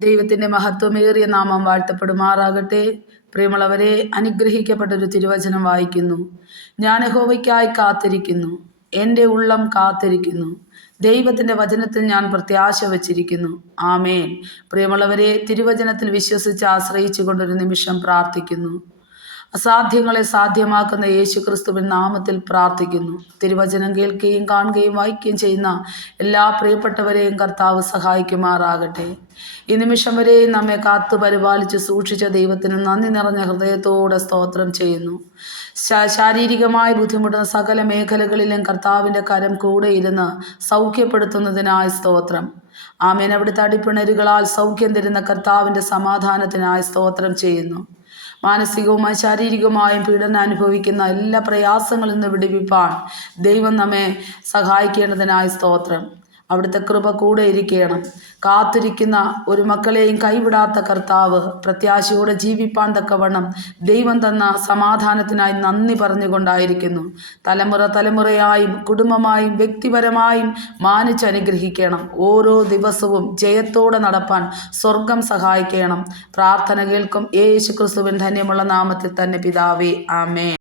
ദൈവത്തിൻ്റെ മഹത്വമേറിയ നാമം വാഴ്ത്തപ്പെടുമാറാകട്ടെ. പ്രിയമുള്ളവരെ, അനുഗ്രഹിക്കപ്പെട്ടൊരു തിരുവചനം വായിക്കുന്നു. ഞാൻ യഹോവയ്ക്കായി കാത്തിരിക്കുന്നു, എൻ്റെ ഉള്ളം കാത്തിരിക്കുന്നു, ദൈവത്തിൻ്റെ വചനത്തിൽ ഞാൻ പ്രത്യാശ വച്ചിരിക്കുന്നു. ആമേൻ. പ്രിയമുള്ളവരെ, തിരുവചനത്തിൽ വിശ്വസിച്ച് ആശ്രയിച്ചു കൊണ്ടൊരു നിമിഷം പ്രാർത്ഥിക്കുന്നു. അസാധ്യങ്ങളെ സാധ്യമാക്കുന്ന യേശുക്രിസ്തുവിൻ നാമത്തിൽ പ്രാർത്ഥിക്കുന്നു. തിരുവചനം കേൾക്കുകയും കാണുകയും വായിക്കുകയും ചെയ്യുന്ന എല്ലാ പ്രിയപ്പെട്ടവരെയും കർത്താവ് സഹായിക്കുമാറാകട്ടെ. ഈ നിമിഷം വരെയും നമ്മെ കാത്തു പരിപാലിച്ച് സൂക്ഷിച്ച ദൈവത്തിന് നന്ദി നിറഞ്ഞ ഹൃദയത്തോടെ സ്തോത്രം ചെയ്യുന്നു. ശാരീരികമായി ബുദ്ധിമുട്ടുന്ന സകല മേഖലകളിലും കർത്താവിൻ്റെ കരം കൂടെ ഇരുന്ന് സൗഖ്യപ്പെടുത്തുന്നതിനായി സ്തോത്രം. ആമേൻ. അവിടുത്തെ അടിപ്പിണരുകളാൽ സൗഖ്യം തരുന്ന കർത്താവിൻ്റെ സമാധാനത്തിനായി സ്തോത്രം ചെയ്യുന്നു. മാനസികവുമായി ശാരീരികമായും പീഡനം അനുഭവിക്കുന്ന എല്ലാ പ്രയാസങ്ങളിൽ നിന്ന് വിടുവിപ്പാൻ ദൈവം നമ്മെ സഹായിക്കേണ്ടതിനായി സ്തോത്രം. അവിടുത്തെ കൃപ കൂടെ ഇരിക്കണം. കാത്തിരിക്കുന്ന ഒരു മക്കളെയും കൈവിടാത്ത കർത്താവ് പ്രത്യാശയോടെ ജീവിപ്പാൻ തക്കവണ്ണം ദൈവം തന്ന സമാധാനത്തിനായി നന്ദി പറഞ്ഞുകൊണ്ടായിരിക്കുന്നു. തലമുറയായും കുടുംബമായും വ്യക്തിപരമായും മാനിച്ചനുഗ്രഹിക്കണം. ഓരോ ദിവസവും ജയത്തോടെ നടപ്പാൻ സ്വർഗം സഹായിക്കണം. പ്രാർത്ഥന കേൾക്കും യേശുക്രിസ്തുവിൻ ധന്യമുള്ള നാമത്തിൽ തന്നെ പിതാവേ, ആമേൻ.